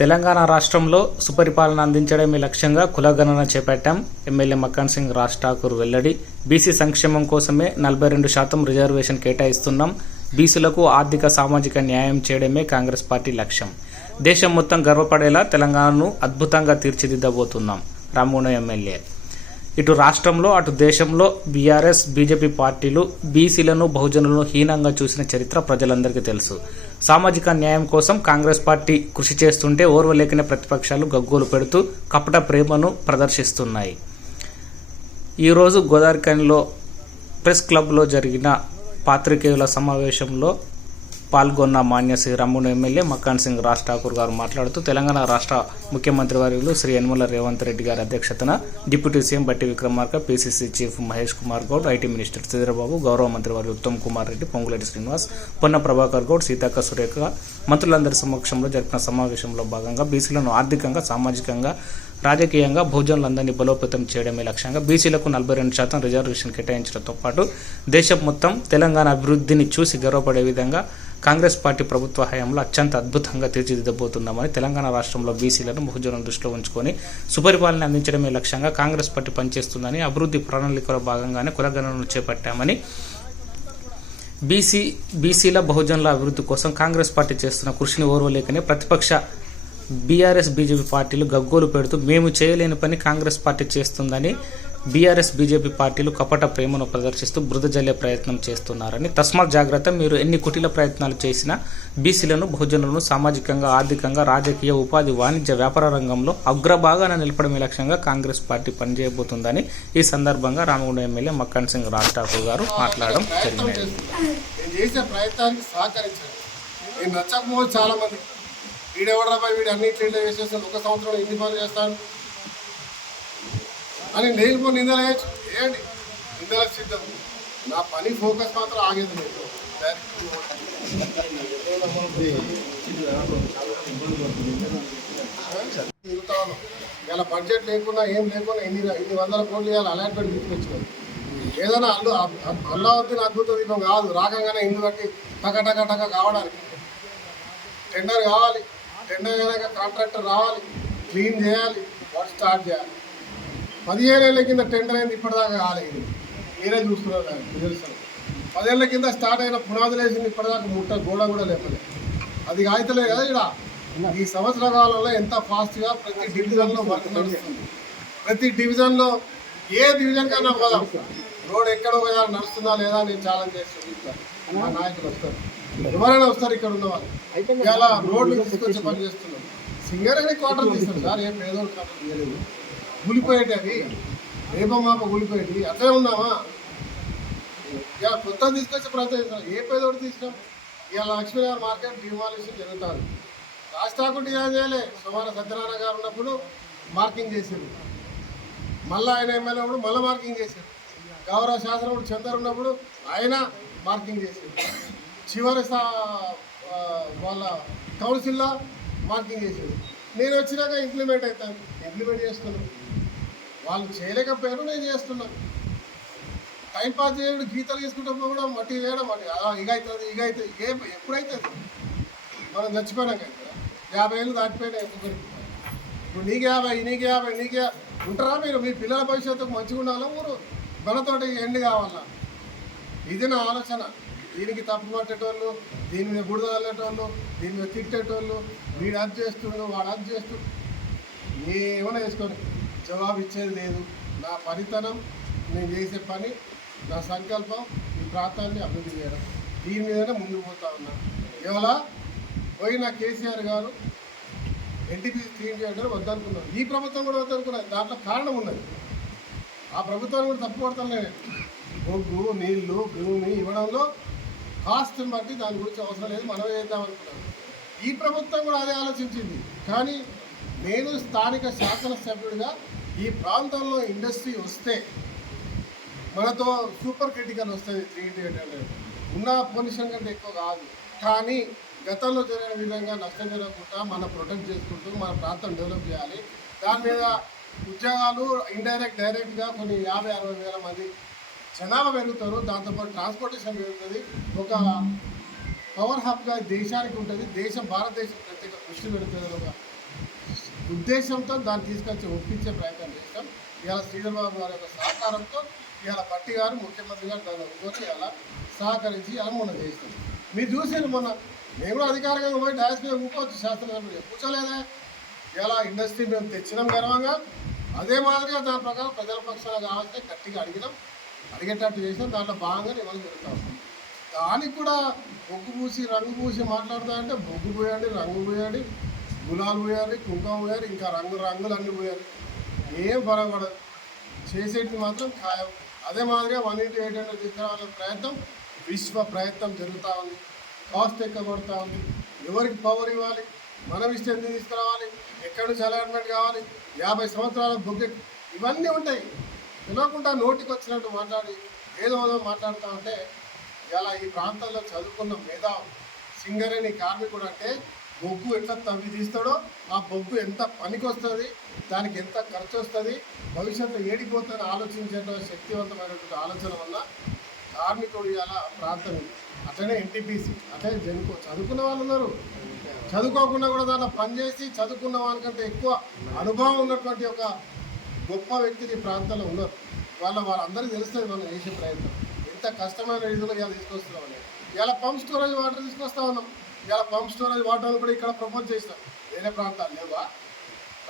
తెలంగాణ రాష్ట్రంలో సుపరిపాలన అందించడమే లక్ష్యంగా కులగణన చేపట్టాం. ఎమ్మెల్యే మక్కన్ సింగ్ రాజ్ ఠాకూర్ వెల్లడి. బీసీ సంక్షేమం కోసమే నలభై రెండు శాతం రిజర్వేషన్ కేటాయిస్తున్నాం. బీసీలకు ఆర్థిక సామాజిక న్యాయం చేయడమే కాంగ్రెస్ పార్టీ లక్ష్యం. దేశం మొత్తం గర్వపడేలా తెలంగాణను అద్భుతంగా తీర్చిదిద్దబోతున్నాం. రామగుండం ఎమ్మెల్యే. ఇటు రాష్ట్రంలో అటు దేశంలో బీఆర్ఎస్ బీజేపీ పార్టీలు బీసీలను బహుజనులను హీనంగా చూసిన చరిత్ర ప్రజలందరికీ తెలుసు. సామాజిక న్యాయం కోసం కాంగ్రెస్ పార్టీ కృషి చేస్తుంటే ఓర్వలేకనే ప్రతిపక్షాలు గగ్గోలు పెడుతూ కపట ప్రేమను ప్రదర్శిస్తున్నాయి. ఈరోజు గోదావరికనిలో ప్రెస్ క్లబ్లో జరిగిన పాత్రికేయుల సమావేశంలో పాల్గొన్న మాన్య శ్రీ రమ్ముడు ఎమ్మెల్యే మక్కాన్ సింగ్ రాజ్ ఠాకూర్ గారు మాట్లాడుతూ తెలంగాణ రాష్ట్ర ముఖ్యమంత్రి వర్యులు శ్రీ యనమల రేవంత్ రెడ్డి గారి అధ్యక్షతన deputy CM Bhatti Vikramarka PCC chief Mahesh Kumar Goud IT minister Sridhar Babu గౌరవ మంత్రి వారి ఉత్తమ్ కుమార్ రెడ్డి పొంగులేటి శ్రీనివాస్ పొన్న ప్రభాకర్ గౌడ్ సీతాక సురేఖ మంత్రులందరి సమక్షంలో జరిపిన సమావేశంలో భాగంగా బీసీలను ఆర్థికంగా సామాజికంగా రాజకీయంగా బహుజనులందరినీ బలోపేతం చేయడమే లక్ష్యంగా బీసీలకు నలభై రెండు శాతం రిజర్వేషన్ కేటాయించడంతో పాటు దేశం మొత్తం తెలంగాణ అభివృద్ధిని చూసి గర్వపడే విధంగా కాంగ్రెస్ పార్టీ ప్రభుత్వ హయాంలో అత్యంత అద్భుతంగా తీర్చిదిద్దబోతున్నామని తెలంగాణ రాష్ట్రంలో బీసీలను బహుజనులను దృష్టిలో ఉంచుకొని సుపరిపాలన అందించడమే లక్ష్యంగా కాంగ్రెస్ పార్టీ పనిచేస్తుందని అభివృద్ధి ప్రణాళికలో భాగంగానే కులగణనను చేపట్టామని బీసీ బీసీల బహుజనుల అభివృద్ధి కోసం కాంగ్రెస్ పార్టీ చేస్తున్న కృషిని ఓర్వలేకనే ప్రతిపక్ష బీఆర్ఎస్ బీజేపీ పార్టీలు గగ్గోలు పెడుతూ మేము చేయలేని పని కాంగ్రెస్ పార్టీ చేస్తుందని బీఆర్ఎస్ బీజేపీ పార్టీలు కపట ప్రేమను ప్రదర్శిస్తూ బురద జల్లే ప్రయత్నం చేస్తున్నారని తస్మాత్ జాగ్రత్త మీరు ఎన్ని కుటిల ప్రయత్నాలు చేసినా బీసీలను బహుజనులను సామాజికంగా ఆర్థికంగా రాజకీయ ఉపాధి వాణిజ్య వ్యాపార రంగంలో అగ్రభాగాన నిలపడమే లక్ష్యంగా కాంగ్రెస్ పార్టీ పనిచేయబోతుందని ఈ సందర్భంగా రామగుండ ఎమ్మెల్యే మక్కన్ సింగ్ రాజ్ ఠాకూర్ గారు మాట్లాడడం జరిగింది. చాలా మంది వీడెవడరాబాయి వీడు అన్ని ఇట్లా వేసేస్తాను ఒక సంవత్సరం ఎన్ని పనులు చేస్తాను అని నేను నిందలు వేయచ్చు. ఏంటి? నిందల సిద్ధం. నా పని ఫోకస్ మాత్రం ఆగేది లేదు. తిరుగుతాను. ఇలా బడ్జెట్ లేకుండా ఏం లేకుండా ఎన్ని ఇన్ని వందల కోట్లు ఇవాళ అలాట్మెంట్ తీసుకొచ్చినారు ఏదైనా అల్లు అల్లావుద్దీన్ అద్భుత దీపం కాదు. రాకంగానే ఇల్లు కట్టి టక టక టక కావడానికి. టెండర్ కావాలి. టెండర్ కనుక కాంట్రాక్టర్ రావాలి క్లీన్ చేయాలి వర్క్ స్టార్ట్ చేయాలి. పదిహేను ఏళ్ళ కింద టెండర్ అయింది ఇప్పటిదాకా కాలేదు. మీరే చూస్తున్నారు దాన్ని తెలుసు. పదేళ్ళ కింద స్టార్ట్ అయిన పునాదులు వేసింది ఇప్పటిదాకా ముట్ట గోడ కూడా లేపలేదు అది కాగితలే కదా ఇక్కడ. ఈ సంవత్సర కాలంలో ఎంత ఫాస్ట్గా ప్రతి డివిజన్లో వర్క్ నడుస్తుంది. ప్రతి డివిజన్లో ఏ డివిజన్ కన్నా పోదాం. రోడ్ ఎక్కడ పోయా నడుస్తుందా లేదా నేను ఛాలెంజ్ చేసి చూపిస్తాను మా నాయకులు వస్తారు. ఎవరైనా వస్తారు ఇక్కడ ఉన్న వాళ్ళు. ఇలా రోడ్లు తీసుకొచ్చి పని చేస్తున్నాం సింగరేణి క్వార్టర్ తీస్తాం సార్ ఏం పేదోడు క్వార్టర్ తీయలేదు. కూలిపోయేటి అవి రేపో మాప కూలిపోయేటి. అట్లే ఉన్నామా? ఇలా కొత్త తీసుకొచ్చే ప్రయత్నం చేస్తున్నాం ఏ పేదోడు తీసినాం ఇలా లక్ష్మీనగర్ మార్కెట్ డిమాలిషన్ జరుగుతుంది. రాష్ట్రాకు డిజైన్ చేయలే. సుమార సత్యనారాయణ గారు ఉన్నప్పుడు మార్కింగ్ చేసింది మళ్ళీ ఆయన ఎమ్మెల్యే ఉన్నప్పుడు మళ్ళీ మార్కింగ్ చేశారు. గౌరవ శాసనప్పుడు చందర్ ఉన్నప్పుడు ఆయన మార్కింగ్ చేశారు. చివరి సా వాళ్ళ కౌన్సిల్లో మార్కింగ్ చేసేది నేను వచ్చినాక ఇంప్లిమెంట్ అవుతాను ఇంప్లిమెంట్ చేస్తున్నాను. వాళ్ళు చేయలేకపోయారు నేను చేస్తున్నాను. టైం పాస్ చేయడం గీతలు తీసుకుంటప్పుడు కూడా మట్టి వేయడం మట్టి. ఆ, ఇక అవుతుంది ఇక అవుతుంది ఏ ఎప్పుడైతుంది మనం చచ్చిపోయినాక యాభై ఏళ్ళు దాటిపోయినాయి ఒక్కొక్కరికి. ఇప్పుడు నీకు యాభై నీకు యాభై నీకు ఉంటారా మీరు? మీ పిల్లల భవిష్యత్తుకు మంచిగా ఉండాలా ఊరు? మనతోటి ఎండ్ కావాలా? ఇది నా ఆలోచన. దీనికి తప్పు పట్టేటోళ్ళు దీని మీద బుడద వెళ్ళేటోళ్ళు దీని మీద తిట్టేటోళ్ళు వీడు అది చేస్తుండు వాడు అది చేస్తుండు ఏమైనా వేసుకొని జవాబు ఇచ్చేది లేదు. నా పనితనం నేను చేసే పని నా సంకల్పం ఈ ప్రాంతాన్ని అభివృద్ధి చేయడం. దీని మీదనే ముందుకు పోతా ఉన్నా. ఇవాళ పోయిన కేసీఆర్ గారు ఎన్టీపీ క్లీన్ చేయడం వద్దనుకున్నారు. ఈ ప్రభుత్వం కూడా వద్దనుకున్నారు. దాంట్లో కారణం ఉన్నది. ఆ ప్రభుత్వాన్ని కూడా తప్పు పడతాను నేను బొగ్గు నీళ్ళు భూమి ఇవ్వడంలో కాస్ట్ని బట్టి దాని గురించి అవసరం లేదు మనమే చేద్దాం అనుకున్నాను ఈ ప్రభుత్వం కూడా అదే ఆలోచించింది. కానీ నేను స్థానిక శాసనసభ్యుడిగా ఈ ప్రాంతంలో ఇండస్ట్రీ వస్తే మనతో సూపర్ క్రిటికల్ వస్తుంది త్రీ ఇంటి ఉన్న పొల్యూషన్ కంటే ఎక్కువ కాదు. కానీ గతంలో జరిగిన విధంగా నష్టం జరగకుండా మనం ప్రొటెక్ట్ చేసుకుంటూ మన ప్రాంతం డెవలప్ చేయాలి. దాని మీద ఉద్యోగాలు ఇండైరెక్ట్ డైరెక్ట్గా కొన్ని యాభై అరవై వేల మంది జనాభా పెరుగుతారు దాంతోపాటు ట్రాన్స్పోర్టేషన్ పెరుగుతుంది. ఒక పవర్ హబ్గా దేశానికి ఉంటుంది. దేశం భారతదేశం ప్రత్యేక దృష్టి పెడుతుంది ఒక ఉద్దేశంతో దాన్ని తీసుకొచ్చి ఒప్పించే ప్రయత్నం చేస్తాం. ఇవాళ శ్రీధర్ బాబు గారి యొక్క సహకారంతో ఇవాళ పట్టి గారు ముఖ్యమంత్రి గారు దాన్ని ఒప్పుకొని ఇలా సహకరించి ఇలా మొన్న చేస్తాం. మీరు చూసారు మొన్న. మేము కూడా అధికారికంగా పోయి డాన్స్ మీద ఊపవచ్చు శాస్త్రసభ్యులు కూర్చోలేదా? ఇలా ఇండస్ట్రీ మేము తెచ్చినాం గర్వంగా. అదే మాదిరిగా దాని ప్రకారం ప్రజల పక్షాన కావాలంటే గట్టిగా అడిగినాం. అడిగేటట్టు చేసినా దాంట్లో భాగంగా జరుగుతూ వస్తుంది దానికి కూడా బొగ్గు పూసి రంగు పూసి మాట్లాడుతా అంటే బొగ్గు పోయాడు రంగు పోయాడు గులాలు పోయాలి కుంకుమ పోయాలి ఇంకా రంగు రంగులు అన్నీ పోయాలి. ఏం పరగబడదు చేసేటి మాత్రం ఖాయం. అదే మాదిరిగా వన్ ఇంటూ ఎయిట్ హండ్రెడ్ తీసుకురావాలనే ప్రయత్నం విశ్వ ప్రయత్నం జరుగుతూ ఉంది. కాస్ట్ ఎక్కువ పడుతూ ఉంది. ఎవరికి పవర్ ఇవ్వాలి? మనం ఇష్టం ఎందుకు తీసుకురావాలి? ఎక్కడి నుంచి అలాట్మెంట్ కావాలి? యాభై సంవత్సరాల బొగ్గు ఇవన్నీ ఉంటాయి. వినకుండా నోటికి వచ్చినట్టు మాట్లాడి ఏదో మాట్లాడుతూ ఉంటే ఇలా ఈ ప్రాంతంలో చదువుకున్న మేధావు సింగరేణి కార్మికుడు అంటే బొగ్గు ఎట్లా తవ్వి తీస్తాడో ఆ బొగ్గు ఎంత పనికి వస్తుంది దానికి ఎంత ఖర్చు వస్తుంది భవిష్యత్తులో ఏడిపోతుందని ఆలోచించడం శక్తివంతమైనటువంటి ఆలోచన వల్ల కార్మికుడు ఇలా ప్రాంతం అట్లనే ఎన్టీపీసీ అట్లనే జనుకో చదువుకున్న వాళ్ళు ఉన్నారు. చదువుకోకుండా కూడా దాంట్లో పనిచేసి చదువుకున్న వాళ్ళకంటే ఎక్కువ అనుభవం ఉన్నటువంటి ఒక గొప్ప వ్యక్తులు ఈ ప్రాంతంలో ఉన్నారు. వాళ్ళ వాళ్ళందరికీ తెలుస్తుంది మనం చేసే ప్రయత్నం. ఎంత కష్టమైన రీతిలో ఇలా తీసుకొస్తున్నాం అనేది ఇలా పంప్ స్టోరేజ్ వాటర్ తీసుకొస్తా ఉన్నాం. ఇలా పంప్ స్టోరేజ్ వాటర్ కూడా ఇక్కడ ప్రపోజ్ చేసినాం వేరే ప్రాంతాలు లేవా?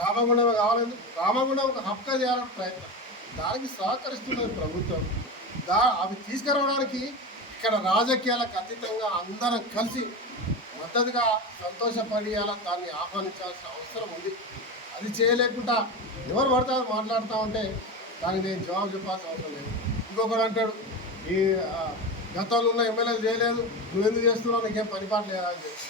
రామగుండం కావాలని రామగుండం ఒక హక్కా చేయాలని ప్రయత్నం. దానికి సహకరిస్తున్నది ప్రభుత్వం. దా అవి తీసుకురావడానికి ఇక్కడ రాజకీయాలకు అతీతంగా అందరం కలిసి మద్దతుగా సంతోషపడి అలా దాన్ని ఆహ్వానించాల్సిన అవసరం ఉంది. అది చేయలేకుండా ఎవరు పడతారు మాట్లాడుతూ ఉంటే దానికి నేను జవాబు చెప్పాల్సిన అవసరం లేదు. ఇంకొకడు అంటాడు ఈ గతంలో ఉన్న ఎమ్మెల్యేలు చేయలేదు నువ్వెందుకు చేస్తున్నావు? నీకేం పనిపాటు లేదా? అని చెప్పి.